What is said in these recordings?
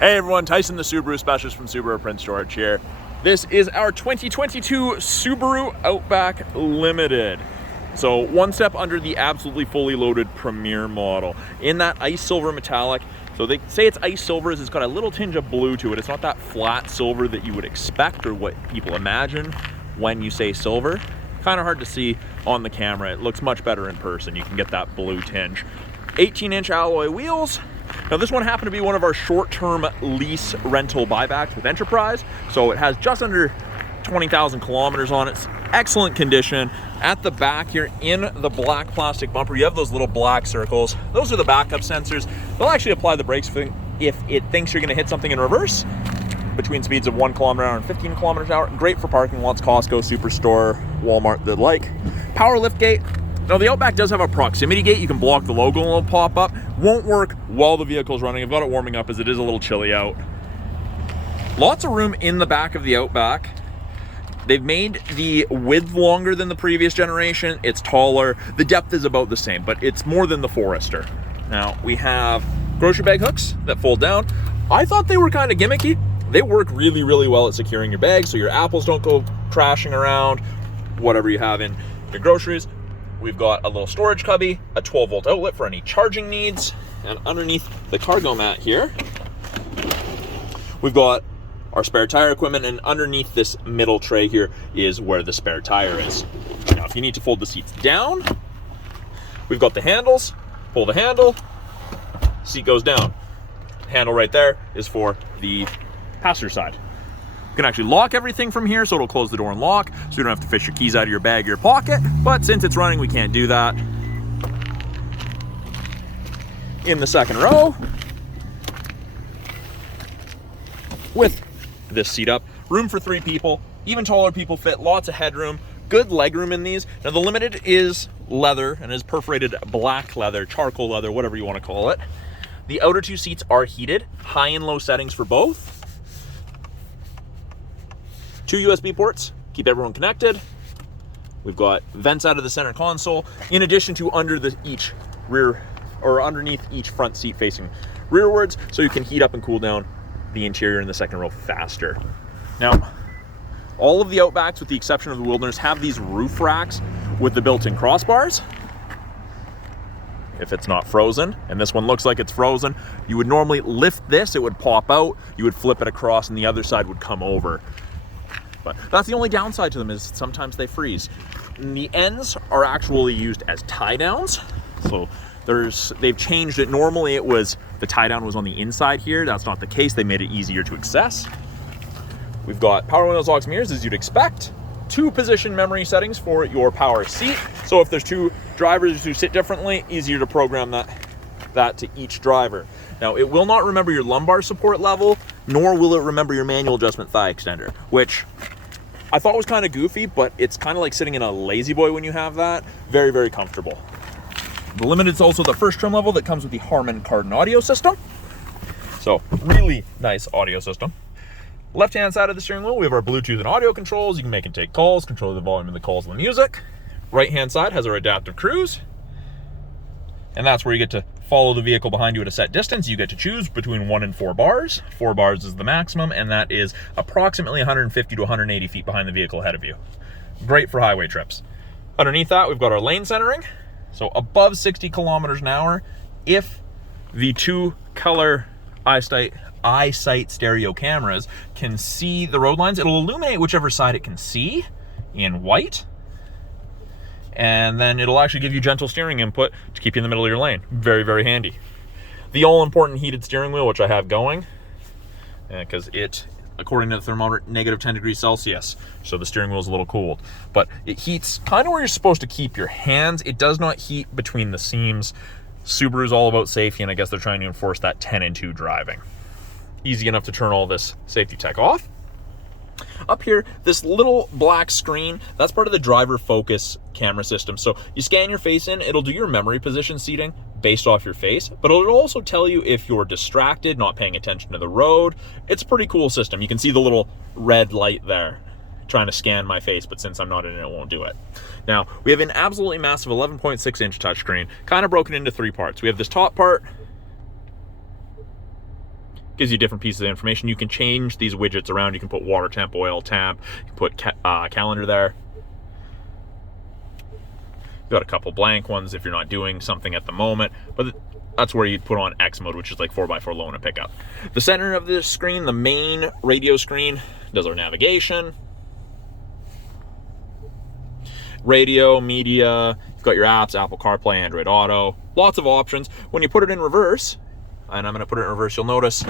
Hey everyone, Tyson the Subaru Specialist from Subaru Prince George here. This is our 2022 Subaru Outback Limited. So one step under the absolutely fully loaded Premier model. In that ice silver metallic. So they say it's ice silver as it's got a little tinge of blue to it. It's not that flat silver that you would expect or what people imagine when you say silver. Kind of hard to see on the camera. It looks much better in person. You can get that blue tinge. 18-inch alloy wheels. Now this one happened to be one of our short-term lease rental buybacks with Enterprise. So it has just under 20,000 kilometers on it. It's excellent condition. At the back here in the black plastic bumper, you have those little black circles. Those are the backup sensors. They'll actually apply the brakes if it thinks you're gonna hit something in reverse between speeds of 1 kilometer an hour and 15 kilometers an hour. Great for parking lots, Costco, Superstore, Walmart, the like. Power lift gate. Now the Outback does have a proximity gate. You can block the logo and it'll pop up. Won't work while the vehicle's running. I've got it warming up as it is a little chilly out. Lots of room in the back of the Outback. They've made the width longer than the previous generation. It's taller. The depth is about the same, but it's more than the Forester. Now we have grocery bag hooks that fold down. I thought they were kind of gimmicky. They work really, really well at securing your bag so your apples don't go crashing around, whatever you have in your groceries. We've got a little storage cubby, a 12-volt outlet for any charging needs, and underneath the cargo mat here, we've got our spare tire equipment, and underneath this middle tray here is where the spare tire is. Now, if you need to fold the seats down, we've got the handles. Pull the handle, seat goes down. Handle right there is for the passenger side. You can actually lock everything from here, so it'll close the door and lock, so you don't have to fish your keys out of your bag or your pocket. But since it's running, we can't do that. In the second row, with this seat up, room for 3 people, even taller people fit, lots of headroom, good leg room in these. Now the Limited is leather and is perforated black leather, charcoal leather, whatever you want to call it. The outer 2 seats are heated, high and low settings for both. 2 USB ports, keep everyone connected. We've got vents out of the center console, in addition to underneath each front seat facing rearwards, so you can heat up and cool down the interior in the second row faster. Now, all of the Outbacks, with the exception of the Wilderness, have these roof racks with the built-in crossbars. If it's not frozen, and this one looks like it's frozen, you would normally lift this, it would pop out, you would flip it across, and the other side would come over. But that's the only downside to them, is sometimes they freeze. And the ends are actually used as tie downs. So they've changed it. Normally it was, the tie down was on the inside here. That's not the case. They made it easier to access. We've got power windows, locks, mirrors, as you'd expect. 2 position memory settings for your power seat. So if there's 2 drivers who sit differently, easier to program that to each driver. Now, it will not remember your lumbar support level, nor will it remember your manual adjustment thigh extender, which I thought was kind of goofy, but it's kind of like sitting in a Lazy Boy when you have that. Very, very comfortable. The Limited is also the first trim level that comes with the Harman Kardon audio system. So, really nice audio system. Left-hand side of the steering wheel, we have our Bluetooth and audio controls. You can make and take calls, control the volume of the calls and the music. Right-hand side has our adaptive cruise. And that's where you get to follow the vehicle behind you at a set distance. You get to choose between 1 and 4 bars. 4 bars is the maximum, and that is approximately 150 to 180 feet behind the vehicle ahead of you. Great for highway trips. Underneath that, we've got our lane centering. So above 60 kilometers an hour, if the 2 color eyesight stereo cameras can see the road lines, it'll illuminate whichever side it can see in white. And then it'll actually give you gentle steering input to keep you in the middle of your lane. Very, very handy. The all-important heated steering wheel, which I have going, because it, according to the thermometer, -10 degrees Celsius. So the steering wheel is a little cooled. But it heats kind of where you're supposed to keep your hands. It does not heat between the seams. Subaru's all about safety, and I guess they're trying to enforce that 10 and 2 driving. Easy enough to turn all this safety tech off. Up here, this little black screen, that's part of the driver focus camera system. So you scan your face in, it'll do your memory position seating based off your face, but it'll also tell you if you're distracted, not paying attention to the road. It's a pretty cool system. You can see the little red light there trying to scan my face, but since I'm not in it, it won't do it. Now, we have an absolutely massive 11.6-inch touchscreen, kind of broken into 3 parts. We have this top part, gives you different pieces of information. You can change these widgets around. You can put water temp, oil temp, you can put calendar there. You've got a couple blank ones if you're not doing something at the moment, but that's where you'd put on X mode, which is like 4x4 low and a pickup. The center of this screen, the main radio screen, does our navigation, radio, media. You've got your apps, Apple CarPlay, Android Auto, lots of options. When you put it in reverse, and I'm going to put it in reverse, you'll notice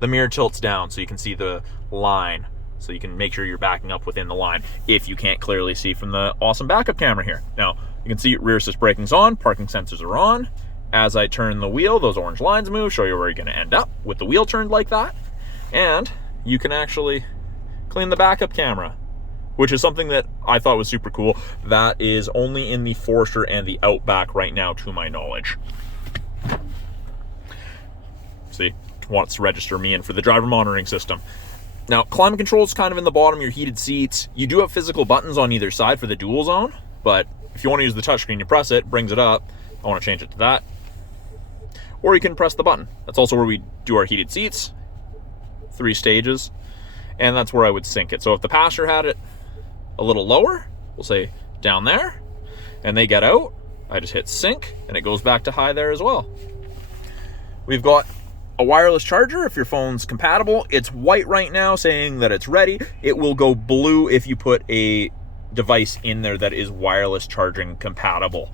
the mirror tilts down so you can see the line, so you can make sure you're backing up within the line if you can't clearly see from the awesome backup camera here. Now you can see rear assist braking's on, parking sensors are on. As I turn the wheel, those orange lines move, show you where you're going to end up with the wheel turned like that. And you can actually clean the backup camera, which is something that I thought was super cool. That is only in the Forester and the Outback right now, to my knowledge. See, wants to register me in for the driver monitoring system. Now, climate control is kind of in the bottom, your heated seats. You do have physical buttons on either side for the dual zone, but if you want to use the touchscreen, you press it, brings it up. I want to change it to that. Or you can press the button. That's also where we do our heated seats, 3 stages, and that's where I would sync it. So if the passenger had it a little lower, we'll say down there, and they get out, I just hit sync, and it goes back to high there as well. We've got a wireless charger if your phone's compatible. It's white right now saying that it's ready. It will go blue if you put a device in there that is wireless charging compatible.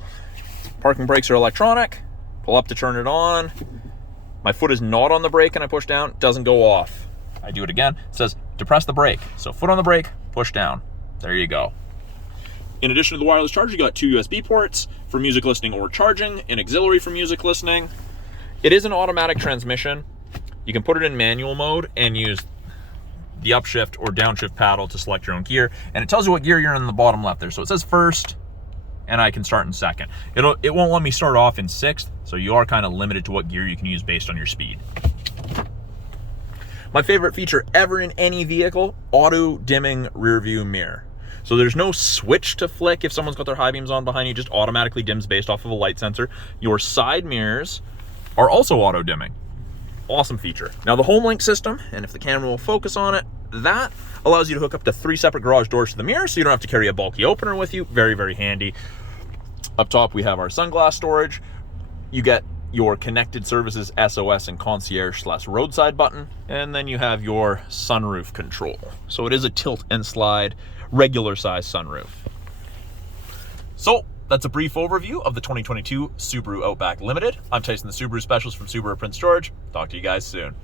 Parking brakes are electronic. Pull up to turn it on. My foot is not on the brake and I push down, doesn't go off. I do it again, it says to press the brake. So foot on the brake, push down. There you go. In addition to the wireless charger, you got 2 USB ports for music listening or charging, an auxiliary for music listening. It is an automatic transmission. You can put it in manual mode and use the upshift or downshift paddle to select your own gear. And it tells you what gear you're in the bottom left there. So it says first, and I can start in second. It won't let me start off in 6th, so you are kind of limited to what gear you can use based on your speed. My favorite feature ever in any vehicle, auto dimming rear view mirror. So there's no switch to flick if someone's got their high beams on behind you, just automatically dims based off of a light sensor. Your side mirrors are also auto dimming. Awesome feature. Now the home link system, and if the camera will focus on it, that allows you to hook up to 3 separate garage doors to the mirror, so you don't have to carry a bulky opener with you. Very, very handy. Up top, we have our sunglass storage. You get your connected services, SOS, and concierge/roadside button, and then you have your sunroof control. So it is a tilt and slide, regular size sunroof. So that's a brief overview of the 2022 Subaru Outback Limited. I'm Tyson, the Subaru Specialist from Subaru Prince George. Talk to you guys soon.